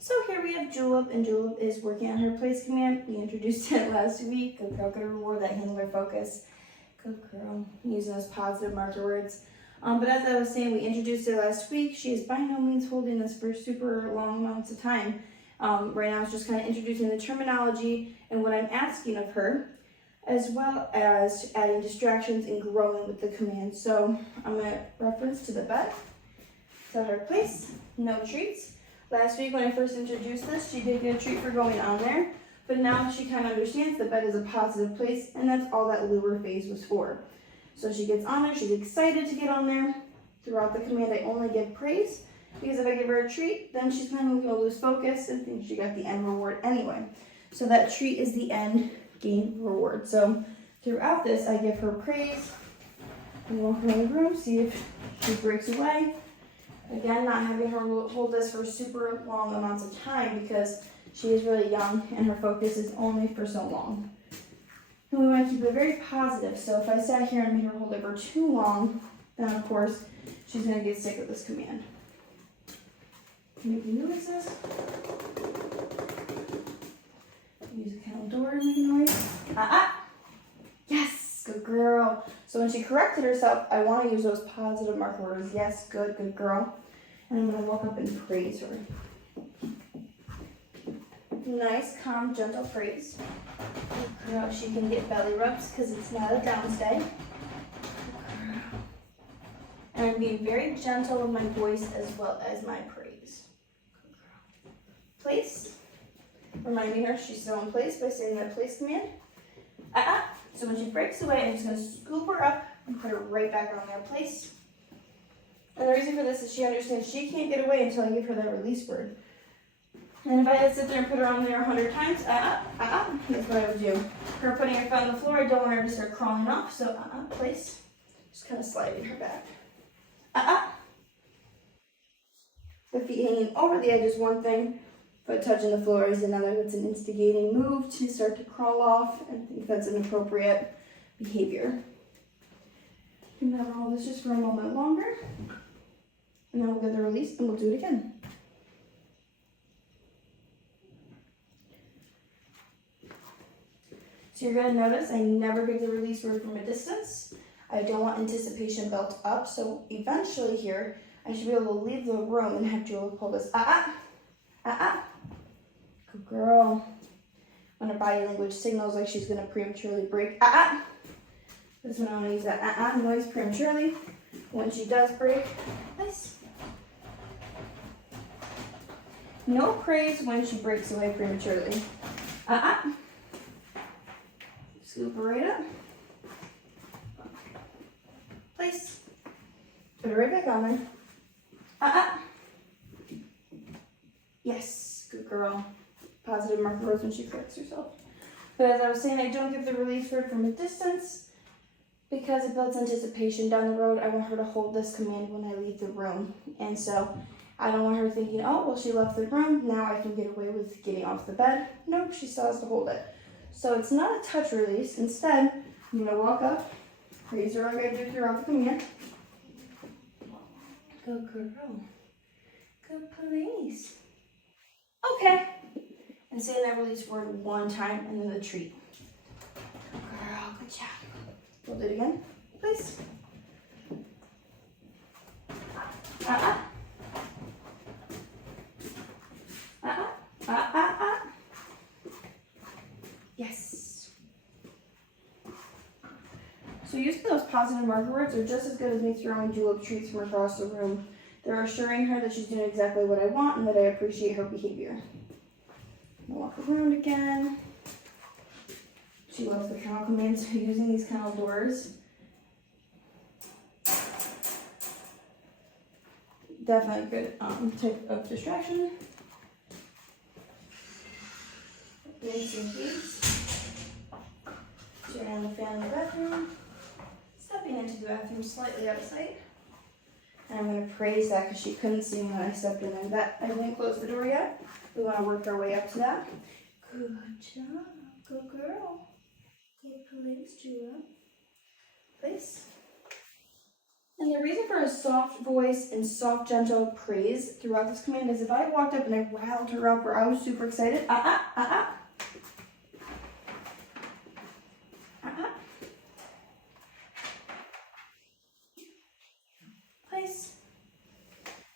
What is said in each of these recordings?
So here we have Julep, and Julep is working on her place command. We introduced it last week. Good girl, gonna reward that handler focus. Good girl, using those positive marker words. But as I was saying, we introduced it last week. She is by no means holding this for super long amounts of time. Right now it's just kind of introducing the terminology and what I'm asking of her, as well as adding distractions and growing with the command. So I'm gonna reference to the bed. Tell her place, no treats. Last week when I first introduced this, she did get a treat for going on there, but now she kind of understands the bed is a positive place, and that's all that lure phase was for. So she gets on there, she's excited to get on there. Throughout the command, I only give praise, because if I give her a treat, then she's kind of going to lose focus and think she got the end reward anyway. So that treat is the end game reward. So throughout this, I give her praise. And walk around the room, see if she breaks away. Again, not having her hold this for super long amounts of time because she is really young and her focus is only for so long. And we want to keep it very positive. So if I sat here and made her hold it for too long, then of course she's going to get sick of this command. Making noises. Use a kennel door to make a noise. Yes, good girl. So when she corrected herself, I want to use those positive marker words. Yes, good girl. And I'm going to walk up and praise her. Nice, calm, gentle praise. Good girl. She can get belly rubs because it's not a down stay. And I'm being very gentle with my voice as well as my praise. Good girl. Place. Reminding her she's still in place by saying that place command. So when she breaks away, I'm just going to scoop her up and put her right back on their place. And the reason for this is she understands she can't get away until I give her that release word. And if I had to sit there and put her on there 100 times, that's what I would do. Her putting her foot on the floor, I don't want her to start crawling off, so place. Just kind of sliding her back. The feet hanging over the edge is one thing, but touching the floor is another. That's an instigating move to start to crawl off. I think that's an appropriate behavior. You can have her hold this just for a moment longer. And then we'll get the release and we'll do it again. So you're going to notice I never give the release word from a distance. I don't want anticipation built up. So eventually here, I should be able to leave the room and have Julep pull this. Good girl. When her body language signals like she's going to prematurely break. This one I want to use that noise prematurely. When she does break, nice. No praise when she breaks away prematurely. Scoop her right up. Place. Put her right back on there. Yes, good girl. Positive marker words when she corrects herself. But as I was saying, I don't give the release word from a distance because it builds anticipation down the road. I want her to hold this command when I leave the room. And so I don't want her thinking, oh, well, she left the room. Now I can get away with getting off the bed. Nope, she still has to hold it. So it's not a touch release. Instead, I'm going to walk up, raise her like I do throughout the command. Good girl. Good police. Okay. And say that release word one time and then the treat. Good girl, good job. We'll do it again, please. Yes. So using those positive marker words are just as good as me throwing Julep treats from across the room. They're assuring her that she's doing exactly what I want and that I appreciate her behavior. I'll walk around again. She loves the kennel commands, so using these kennel doors. Definitely a good type of distraction. Rinsing feet. Turn on the fan in the bathroom. Stepping into the bathroom slightly out of sight. And I'm going to praise that because she couldn't see me when I stepped in there. That I didn't close the door yet. We want to work our way up to that. Good job. Good girl. Good place, Julep. Place. And the reason for a soft voice and soft, gentle praise throughout this command is if I walked up and I riled her up or I was super excited, place.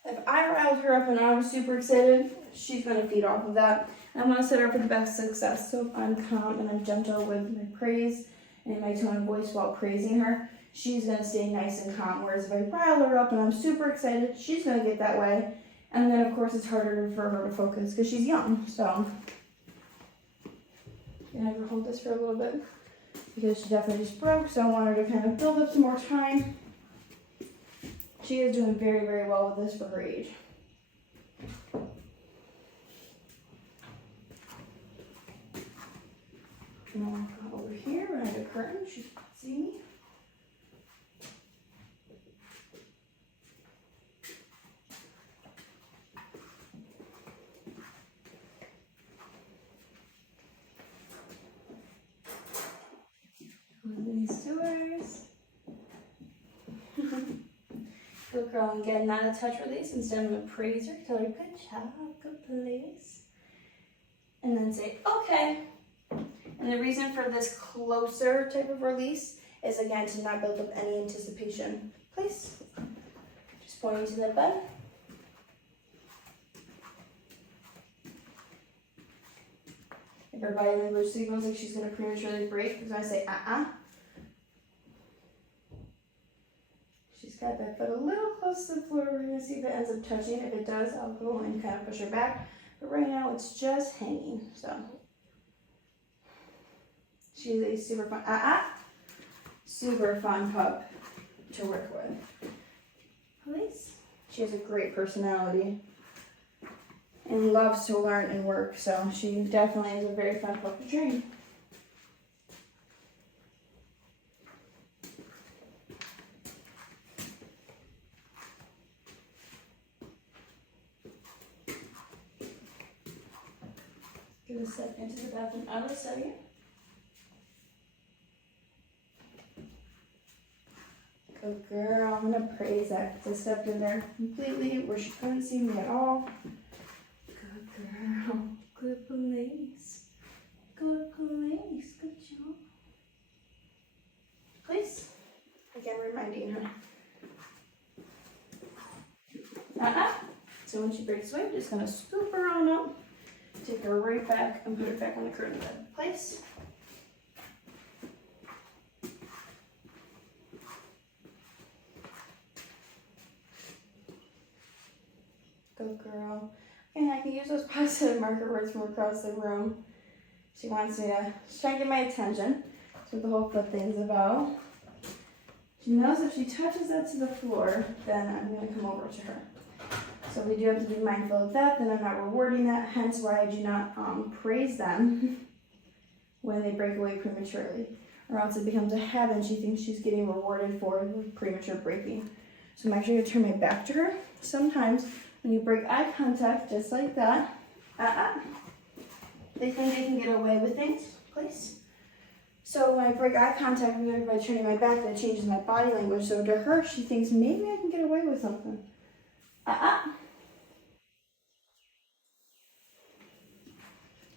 If I riled her up and I was super excited, she's going to feed off of that. And I want to set her up for the best success. So if I'm calm and I'm gentle with my praise and my tone of voice while praising her, she's going to stay nice and calm. Whereas if I rile her up and I'm super excited, she's going to get that way. And then, of course, it's harder for her to focus because she's young. So I'm going to have her hold this for a little bit because she definitely just broke. So I want her to kind of build up some more time. She is doing very, very well with this for her age. And I'll go over here behind the curtain. She's not seeing me. These doors. Good girl, and again, not a touch release. Instead, I'm going to praise her, tell her, good job, good place. And then say, okay. And the reason for this closer type of release is, again, to not build up any anticipation. Place. Just pointing to the bed. If her body language signals like she's going to prematurely break, because I say, She's got that foot a little close to the floor. We're going to see if it ends up touching. If it does, I'll go and kind of push her back. But right now, it's just hanging. So she's a super fun pup to work with. Police. She has a great personality and loves to learn and work. So she definitely is a very fun pup to train. Gonna step into the bathroom out of the study. Good girl. I'm gonna praise that because I stepped in there completely where she couldn't see me at all. Good girl. Good police. Good police. Good job. Please. Again, reminding her. So when she breaks away, I'm just gonna scoop her on up. Take her right back and put it back on the curtain bed. Place. Good girl. And I can use those positive marker words from across the room. She wants me to, she's trying to get my attention. That's what the whole foot thing's about. She knows if she touches that to the floor, then I'm going to come over to her. So we do have to be mindful of that, then I'm not rewarding that, hence why I do not praise them when they break away prematurely. Or else it becomes a habit and she thinks she's getting rewarded for premature breaking. So I'm actually going to turn my back to her. Sometimes when you break eye contact, just like that, they think they can get away with things. Place. So when I break eye contact with her by turning my back, that changes my body language. So to her, she thinks maybe I can get away with something.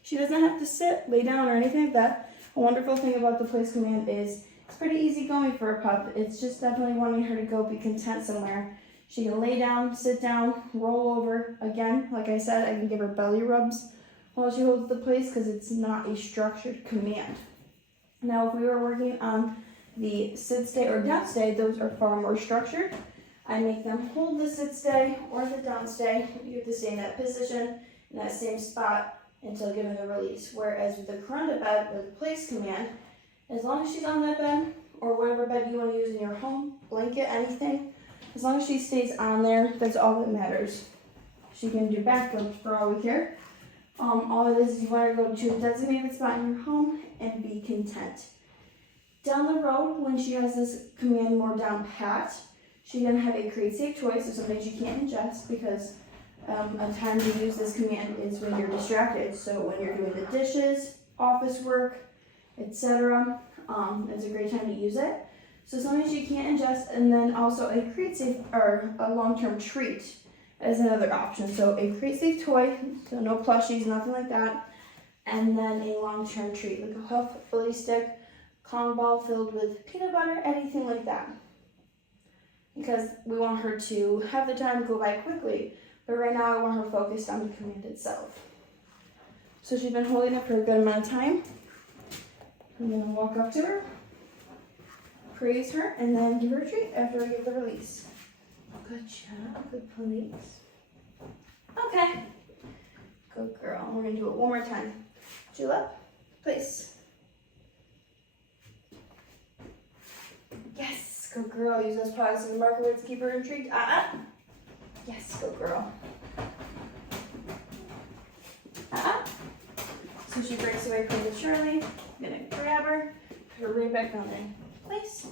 She doesn't have to sit, lay down, or anything like that. A wonderful thing about the place command is it's pretty easy going for a pup. It's just definitely wanting her to go be content somewhere. She can lay down, sit down, roll over. Again, like I said, I can give her belly rubs while she holds the place because it's not a structured command. Now, if we were working on the sit stay or down stay, those are far more structured. I make them hold the sit stay or the down stay. You have to stay in that position, in that same spot, until given the release. Whereas with the Corunda bed, with the place command, as long as she's on that bed, or whatever bed you want to use in your home, blanket, anything, as long as she stays on there, that's all that matters. She can do back flips for all we care. All it is you want her to go to a designated spot in your home and be content. Down the road, when she has this command more down pat, she's going to have a create safe choice of something she can't ingest because a time to use this command is when you're distracted. So when you're doing the dishes, office work, etc., it's a great time to use it. So something she can't ingest, and then also a crate safe or a long-term treat is another option. So a crate safe toy, so no plushies, nothing like that, and then a long-term treat, like a Huff Filly stick, Kong ball filled with peanut butter, anything like that. Because we want her to have the time go by quickly, but right now I want her focused on the command itself. So she's been holding it for a good amount of time. I'm gonna walk up to her, praise her, and then give her a treat after I give the release. Good job, good police. Okay, good girl. We're gonna do it one more time. Julep, place. Yes, good girl. Use those paws and marker words to keep her intrigued. Yes, good girl. So she breaks away prematurely. I'm gonna grab her, put her right back on there. Place.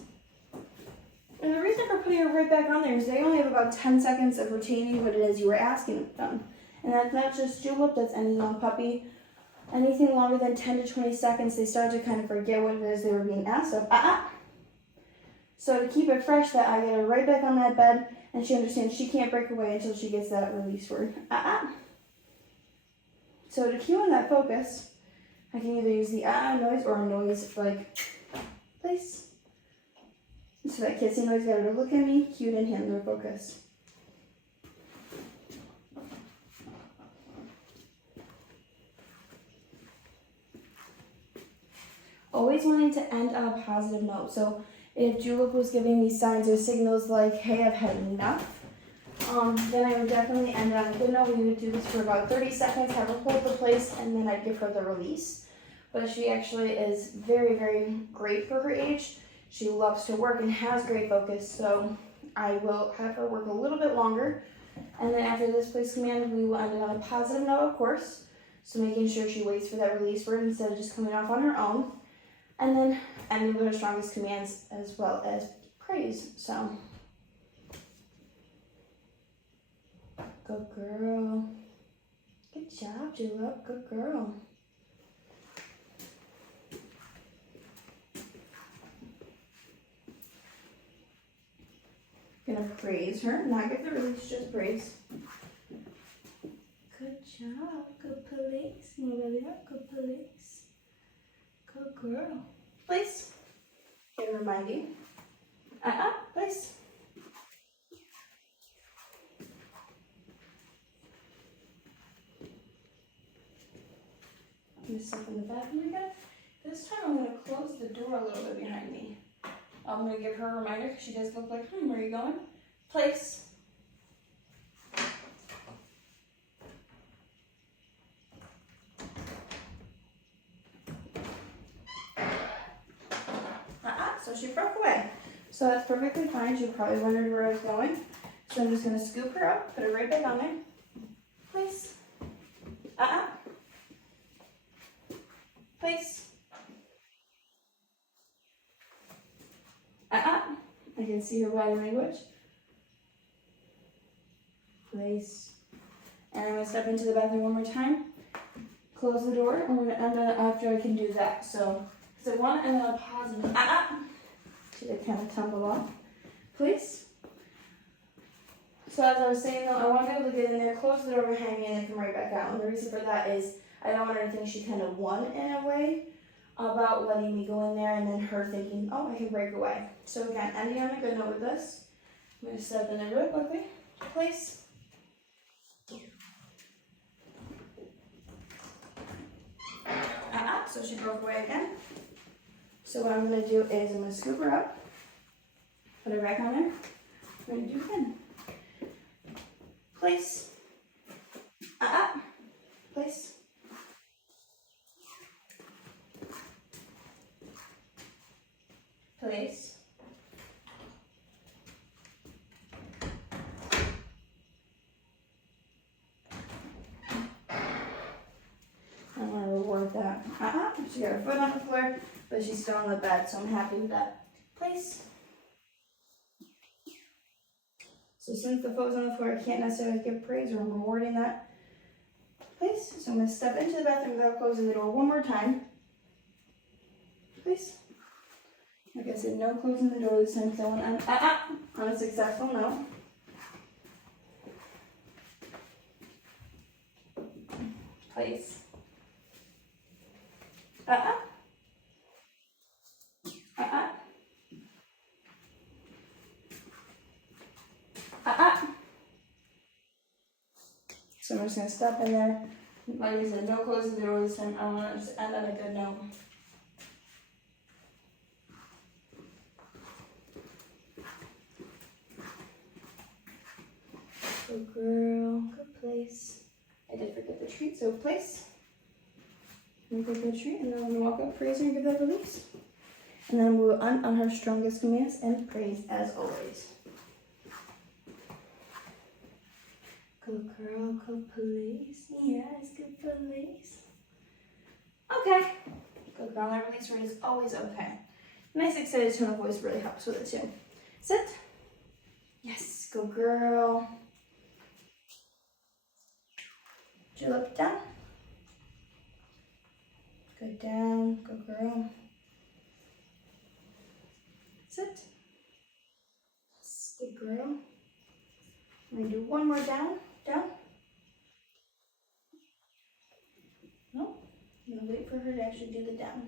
And the reason for putting her right back on there is they only have about 10 seconds of retaining what it is you were asking of them. And that's not just Julep, that's any young puppy. Anything longer than 10 to 20 seconds, they start to kind of forget what it is they were being asked of. So to keep it fresh, that I get her right back on that bed, and she understands she can't break away until she gets that release word. So to cue on that focus, I can either use the noise or a noise like place. So that kissing noise got her to look at me, cued in handler focus. Always wanting to end on a positive note. So if Julep was giving me signs or signals like, hey, I've had enough, then I would definitely end on a good note. We would do this for about 30 seconds, have her hold the place, and then I'd give her the release. But she actually is very, very great for her age. She loves to work and has great focus, so I will have her work a little bit longer. And then after this place command, we will end it on a positive note, of course. So making sure she waits for that release word instead of just coming off on her own. And then ending with her strongest commands as well as praise. So, good girl. Good job, Julep. Good girl. Gonna praise her, not give the release, just praise. Good job, good police. Move it up, good police. Good girl. Place. And reminding. Place. I'm gonna step in the bathroom again. This time I'm gonna close the door a little bit behind me. I'm gonna give her a reminder because she does look like, where are you going? Place. So she broke away. So that's perfectly fine. She probably wondered where I was going. So I'm just gonna scoop her up, put her right back on there. Place. Place. I can see her body language. Place. And I'm gonna step into the bathroom one more time. Close the door, and we're gonna end it after I can do that. So, because I want to end on a positive. She did kind of tumble off. Place. So as I was saying though, I want to be able to get in there, close the door behind me, and then come right back out. And the reason for that is I don't want her to think she kind of won in a way about letting me go in there and then her thinking, oh, I can break away. So again, ending on a good note with this. I'm going to step in there real quickly. Place. So she broke away again. So what I'm going to do is I'm going to scoop her up, put her back on there. I'm going to do it again. Place. Place. Place. I'm going to reward that. She got her foot on the floor, but she's still on the bed, so I'm happy with that. Place. So since the foot's on the floor, I can't necessarily give praise or I'm rewarding that. Place. So I'm going to step into the bathroom without closing the door one more time. Place. Like I said, no closing the door this time because I want to on a successful note. Place. So I'm just going to stop in there. Like I said, no closing the door this time. I want to just end on a good note. Good girl, good place. I did forget the treat, so place. And give that treat, and then I'm going to walk up, praise her, and give that release. And then we'll on her strongest commands and praise as always. Good girl, good place. Yes, good place. Okay. Good girl, my release rate is always okay. Nice excited tone of voice really helps with it too. Sit. Yes, good girl. Julep down. Good down, good girl. Sit. Yes, good girl. I'm gonna do one more down. Down. No. I'm gonna wait for her to actually do the down.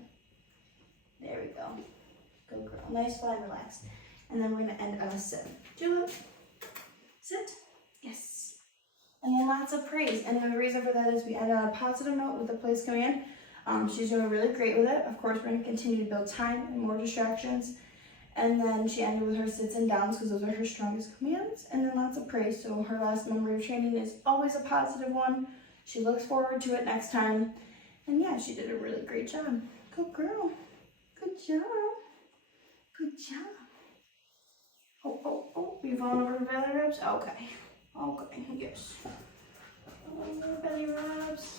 There we go. Good girl. Nice, flat, relaxed. And then we're gonna end on a sit. Julep. Sit. Yes. And then lots of praise. And the reason for that is we end on a positive note with the place command. She's doing really great with it. Of course, we're gonna continue to build time and more distractions. And then she ended with her sits and downs because those are her strongest commands. And then lots of praise. So her last memory of training is always a positive one. She looks forward to it next time. And yeah, she did a really great job. Good girl. Good job. Good job. Oh, you falling over her belly rubs? Okay. Okay, yes. Oh, belly rubs.